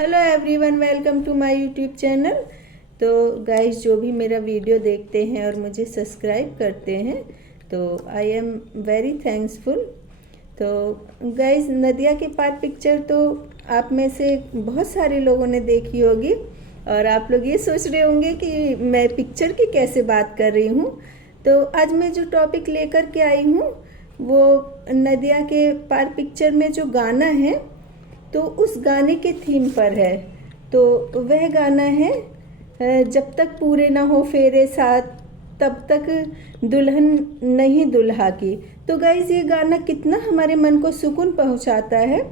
Hello everyone, welcome to my YouTube channel. तो guys, जो भी मेरा वीडियो देखते हैं और मुझे सब्सक्राइब करते हैं तो आई एम वेरी थैंक्सफुल। तो गाइस, नदिया के पार पिक्चर तो आप में से बहुत सारे लोगों ने देखी होगी और आप लोग ये सोच रहे होंगे कि मैं पिक्चर की कैसे बात कर रही हूँ। तो आज मैं जो टॉपिक लेकर के आई हूँ वो नदिया के पार पिक्चर में जो गाना है तो उस गाने के थीम पर है। तो वह गाना है जब तक पूरे ना हो फेरे साथ तब तक दुल्हन नहीं दुल्हा की। तो गाइज, ये गाना कितना हमारे मन को सुकून पहुंचाता है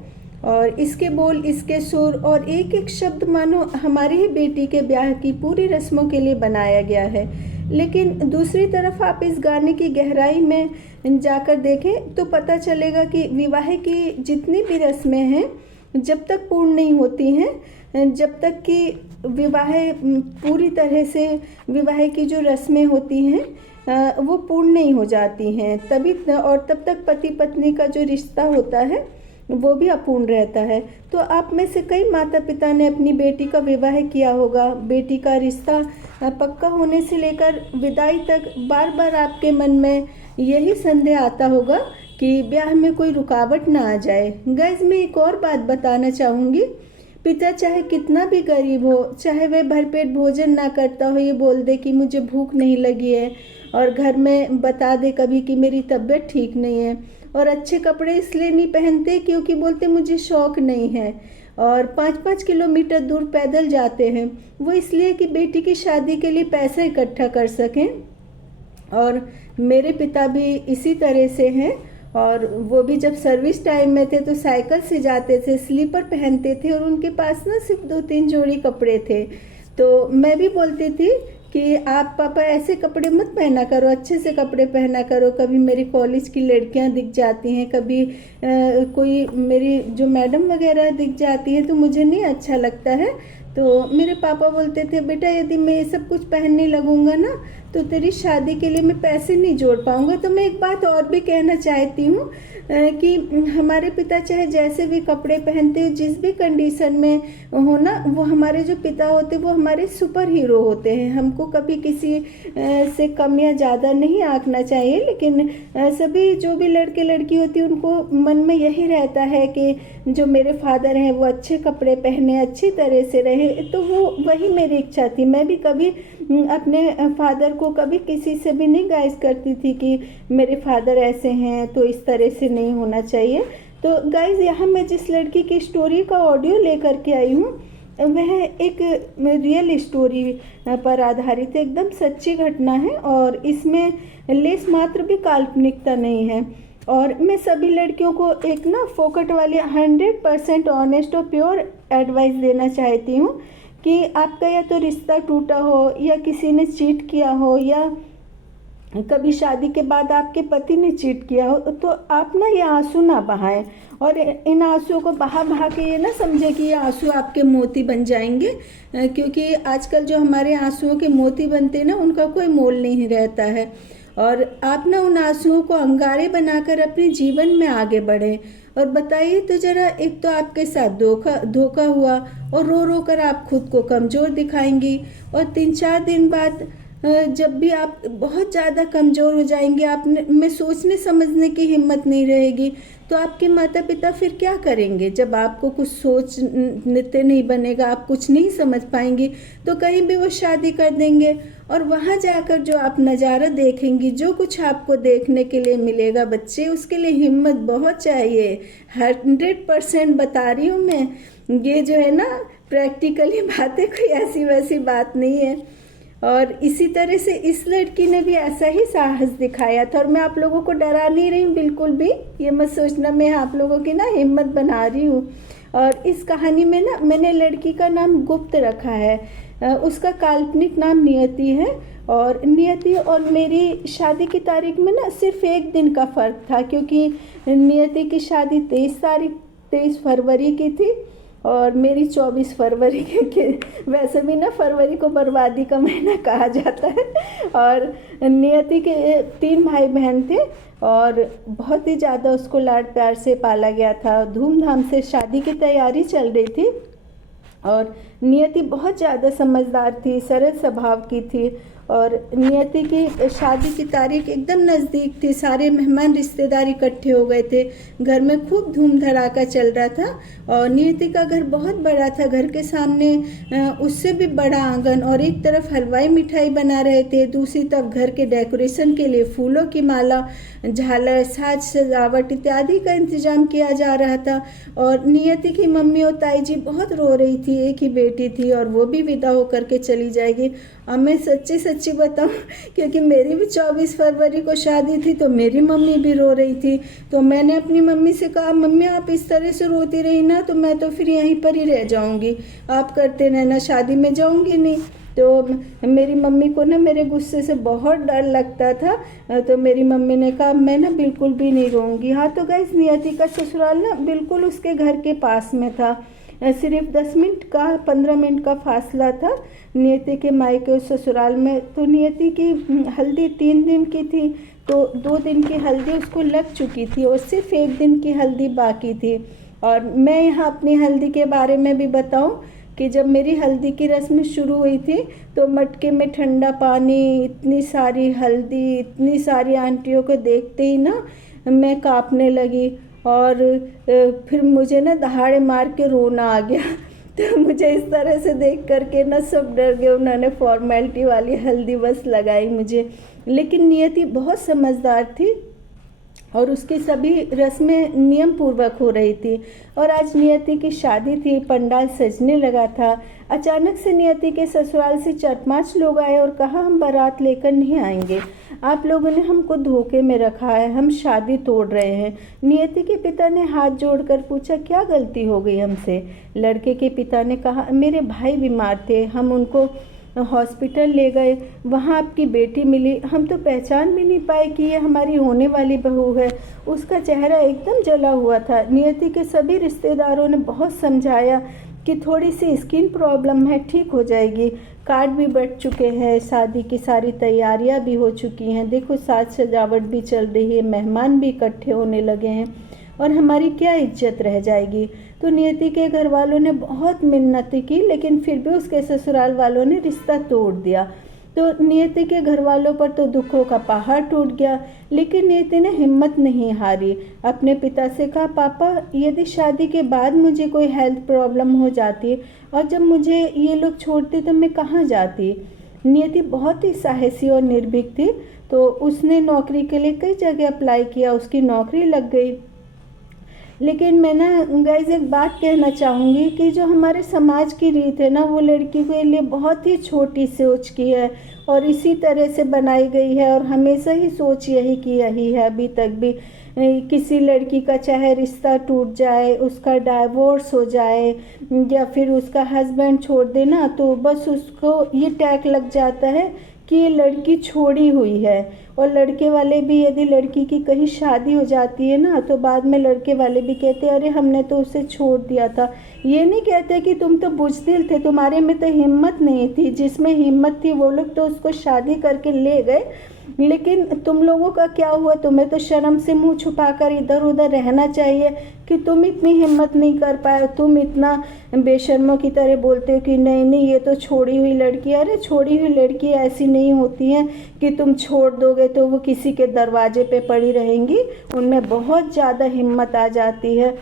और इसके बोल, इसके सुर और एक एक शब्द मानो हमारी ही बेटी के ब्याह की पूरी रस्मों के लिए बनाया गया है। लेकिन दूसरी तरफ आप इस गाने की गहराई में जाकर देखें तो पता चलेगा कि विवाह की जितनी भी रस्में हैं जब तक पूर्ण नहीं होती हैं, जब तक कि विवाह पूरी तरह से विवाह की जो रस्में होती हैं वो पूर्ण नहीं हो जाती हैं, तभी और तब तक पति पत्नी का जो रिश्ता होता है वो भी अपूर्ण रहता है। तो आप में से कई माता पिता ने अपनी बेटी का विवाह किया होगा। बेटी का रिश्ता पक्का होने से लेकर विदाई तक बार बार आपके मन में यही संदेह आता होगा कि ब्याह में कोई रुकावट ना आ जाए। गाइस, मैं एक और बात बताना चाहूँगी। पिता चाहे कितना भी गरीब हो, चाहे वह भरपेट भोजन ना करता हो, ये बोल दे कि मुझे भूख नहीं लगी है और घर में बता दे कभी कि मेरी तबीयत ठीक नहीं है, और अच्छे कपड़े इसलिए नहीं पहनते क्योंकि बोलते मुझे शौक नहीं है, और 5-5 किलोमीटर दूर पैदल जाते हैं वो इसलिए कि बेटी की शादी के लिए पैसा इकट्ठा कर सकें। और मेरे पिता भी इसी तरह से हैं और वो भी जब सर्विस टाइम में थे तो साइकिल से जाते थे, स्लीपर पहनते थे और उनके पास ना सिर्फ 2-3 जोड़ी कपड़े थे। तो मैं भी बोलती थी कि आप पापा ऐसे कपड़े मत पहना करो, अच्छे से कपड़े पहना करो। कभी मेरी कॉलेज की लड़कियां दिख जाती हैं, कभी कोई मेरी जो मैडम वगैरह दिख जाती हैं तो मुझे नहीं अच्छा लगता है। तो मेरे पापा बोलते थे, बेटा यदि मैं ये सब कुछ पहनने लगूंगा ना तो तेरी शादी के लिए मैं पैसे नहीं जोड़ पाऊंगा। तो मैं एक बात और भी कहना चाहती हूँ कि हमारे पिता चाहे जैसे भी कपड़े पहनते हो, जिस भी कंडीशन में हो ना, वो हमारे जो पिता होते वो हमारे सुपर हीरो होते हैं। हमको कभी किसी से कम या ज़्यादा नहीं आंकना चाहिए, लेकिन सभी जो भी लड़के लड़की होती है उनको मन में यही रहता है कि जो मेरे फादर हैं वो अच्छे कपड़े पहने, अच्छी तरह से रहे। तो वो वही मेरी इच्छा थी। मैं भी कभी अपने फादर को कभी किसी से भी नहीं गाइस करती थी कि मेरे फादर ऐसे हैं तो इस तरह से नहीं होना चाहिए। तो गाइस, यहाँ मैं जिस लड़की की स्टोरी का ऑडियो लेकर के आई हूँ वह एक रियल स्टोरी पर आधारित है, एकदम सच्ची घटना है और इसमें लेस मात्र भी काल्पनिकता नहीं है। और मैं सभी लड़कियों को एक ना फोकट वाली 100% ऑनेस्ट और प्योर एडवाइस देना चाहती हूँ कि आपका या तो रिश्ता टूटा हो या किसी ने चीट किया हो या कभी शादी के बाद आपके पति ने चीट किया हो, तो आप ना ये आंसू ना बहाएं और इन आंसुओं को बहा बहा के ये ना समझे कि ये आंसू आपके मोती बन जाएंगे, क्योंकि आजकल जो हमारे आंसुओं के मोती बनते हैं ना उनका कोई मोल नहीं रहता है। और आप ना उन आंसुओं को अंगारे बनाकर अपने जीवन में आगे बढ़े। और बताइए तो जरा, एक तो आपके साथ धोखा हुआ और रो रो कर आप खुद को कमज़ोर दिखाएंगी और 3-4 दिन बाद जब भी आप बहुत ज़्यादा कमज़ोर हो जाएंगे, आप में सोचने समझने की हिम्मत नहीं रहेगी, तो आपके माता पिता फिर क्या करेंगे? जब आपको कुछ सोचने नहीं बनेगा, आप कुछ नहीं समझ पाएंगी, तो कहीं भी वो शादी कर देंगे और वहाँ जाकर जो आप नज़ारा देखेंगी, जो कुछ आपको देखने के लिए मिलेगा बच्चे, उसके लिए हिम्मत बहुत चाहिए। 100% बता रही हूँ मैं, ये जो है ना प्रैक्टिकली बातें, कोई ऐसी वैसी बात नहीं है। और इसी तरह से इस लड़की ने भी ऐसा ही साहस दिखाया था। और मैं आप लोगों को डरा नहीं रही हूँ बिल्कुल भी, ये मत सोचना मैं आप लोगों की ना हिम्मत बना रही हूँ। और इस कहानी में ना मैंने लड़की का नाम गुप्त रखा है, उसका काल्पनिक नाम नियति है। और नियति और मेरी शादी की तारीख में ना सिर्फ 1 दिन का फ़र्क था, क्योंकि नियति की शादी 23 फरवरी की थी और मेरी 24 फरवरी के वैसे भी ना फरवरी को बर्बादी का महीना कहा जाता है। और नियति के 3 भाई बहन थे और बहुत ही ज़्यादा उसको लाड प्यार से पाला गया था। धूमधाम से शादी की तैयारी चल रही थी और नियति बहुत ज़्यादा समझदार थी, सरल स्वभाव की थी। और नियति की शादी की तारीख एकदम नज़दीक थी, सारे मेहमान रिश्तेदार इकट्ठे हो गए थे, घर में खूब धूम धड़ाका चल रहा था। और नियति का घर बहुत बड़ा था, घर के सामने उससे भी बड़ा आंगन, और एक तरफ हलवाई मिठाई बना रहे थे, दूसरी तरफ घर के डेकोरेशन के लिए फूलों की माला, झालर, साज सजावट इत्यादि का इंतजाम किया जा रहा था। और नियति की मम्मी और ताई जी बहुत रो रही थी, एक ही बेटी थी और वो भी विदा होकर के चली जाएगी। अब मैं सच्ची बताऊं, क्योंकि मेरी भी 24 फरवरी को शादी थी, तो मेरी मम्मी भी रो रही थी। तो मैंने अपनी मम्मी से कहा, मम्मी आप इस तरह से रोती रही ना तो मैं तो फिर यहीं पर ही रह जाऊंगी, आप करते रहना, शादी में जाऊंगी नहीं। तो मेरी मम्मी को ना मेरे गुस्से से बहुत डर लगता था, तो मेरी मम्मी ने कहा मैं ना बिल्कुल भी नहीं रोऊंगी। हाँ, तो गाइस नियति का ससुराल ना बिल्कुल उसके घर के पास में था, सिर्फ 10 मिनट का 15 मिनट का फासला था नियति के मायके और ससुराल में। तो नियति की हल्दी 3 दिन की थी, तो 2 दिन की हल्दी उसको लग चुकी थी और सिर्फ 1 दिन की हल्दी बाकी थी। और मैं यहाँ अपनी हल्दी के बारे में भी बताऊँ कि जब मेरी हल्दी की रस्म शुरू हुई थी तो मटके में ठंडा पानी, इतनी सारी हल्दी, इतनी सारी आंटियों को देखते ही ना मैं कांपने लगी। और फिर मुझे ना दहाड़े मार के रोना आ गया। तो मुझे इस तरह से देख करके ना सब डर गए, उन्होंने फॉर्मेलिटी वाली हल्दी बस लगाई मुझे। लेकिन नियति बहुत समझदार थी और उसकी सभी रस्में नियम पूर्वक हो रही थी। और आज नियति की शादी थी, पंडाल सजने लगा था। अचानक से नियति के ससुराल से 4-5 लोग आए और कहा हम बारात लेकर नहीं आएंगे, आप लोगों ने हमको धोखे में रखा है, हम शादी तोड़ रहे हैं। नियति के पिता ने हाथ जोड़कर पूछा क्या गलती हो गई हमसे। लड़के के पिता ने कहा मेरे भाई बीमार थे, हम उनको हॉस्पिटल ले गए, वहाँ आपकी बेटी मिली, हम तो पहचान भी नहीं पाए कि ये हमारी होने वाली बहू है। उसका चेहरा एकदम जला हुआ था। नियति के सभी रिश्तेदारों ने बहुत समझाया कि थोड़ी सी स्किन प्रॉब्लम है, ठीक हो जाएगी। कार्ड भी बढ़ चुके हैं, शादी की सारी तैयारियां भी हो चुकी हैं, देखो साज सजावट भी चल रही है, मेहमान भी इकट्ठे होने लगे हैं, और हमारी क्या इज्जत रह जाएगी। तो नियति के घर वालों ने बहुत मिन्नत की, लेकिन फिर भी उसके ससुराल वालों ने रिश्ता तोड़ दिया। तो नियति के घर वालों पर तो दुखों का पहाड़ टूट गया। लेकिन नियति ने हिम्मत नहीं हारी, अपने पिता से कहा पापा यदि शादी के बाद मुझे कोई हेल्थ प्रॉब्लम हो जाती और जब मुझे ये लोग छोड़ते तो मैं कहाँ जाती। नियति बहुत ही साहसी और निर्भीक थी, तो उसने नौकरी के लिए कई जगह अप्लाई किया, उसकी नौकरी लग गई। लेकिन मैं ना गाइस एक बात कहना चाहूँगी कि जो हमारे समाज की रीत है ना, वो लड़की के लिए बहुत ही छोटी सोच की है और इसी तरह से बनाई गई है, और हमेशा ही सोच यही की यही है अभी तक भी। किसी लड़की का चाहे रिश्ता टूट जाए, उसका डाइवोर्स हो जाए या फिर उसका हस्बैंड छोड़ दे ना, तो बस उसको ये टैग लग जाता है कि ये लड़की छोड़ी हुई है। और लड़के वाले भी यदि लड़की की कहीं शादी हो जाती है ना, तो बाद में लड़के वाले भी कहते हैं अरे हमने तो उसे छोड़ दिया था। ये नहीं कहते कि तुम तो बुज़दिल थे, तुम्हारे में तो हिम्मत नहीं थी, जिसमें हिम्मत थी वो लोग तो उसको शादी करके ले गए। लेकिन तुम लोगों का क्या हुआ, तुम्हें तो शर्म से मुंह छुपाकर इधर उधर रहना चाहिए कि तुम इतनी हिम्मत नहीं कर पाए, तुम इतना बेशर्मों की तरह बोलते हो कि नहीं नहीं ये तो छोड़ी हुई लड़की। अरे छोड़ी हुई लड़की ऐसी नहीं होती हैं कि तुम छोड़ दोगे तो वो किसी के दरवाजे पे पड़ी रहेंगी, उनमें बहुत ज़्यादा हिम्मत आ जाती है।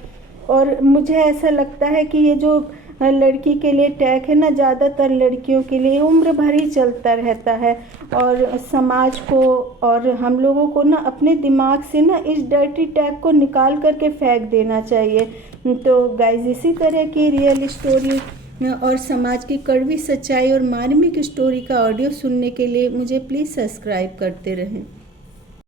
और मुझे ऐसा लगता है कि ये जो लड़की के लिए टैग है ना, ज़्यादातर लड़कियों के लिए उम्र भर ही चलता रहता है, और समाज को और हम लोगों को ना अपने दिमाग से ना इस डर्टी टैग को निकाल करके फेंक देना चाहिए। तो गाइस इसी तरह की रियल स्टोरी और समाज की कड़वी सच्चाई और मार्मिक स्टोरी का ऑडियो सुनने के लिए मुझे प्लीज़ सब्सक्राइब करते रहें।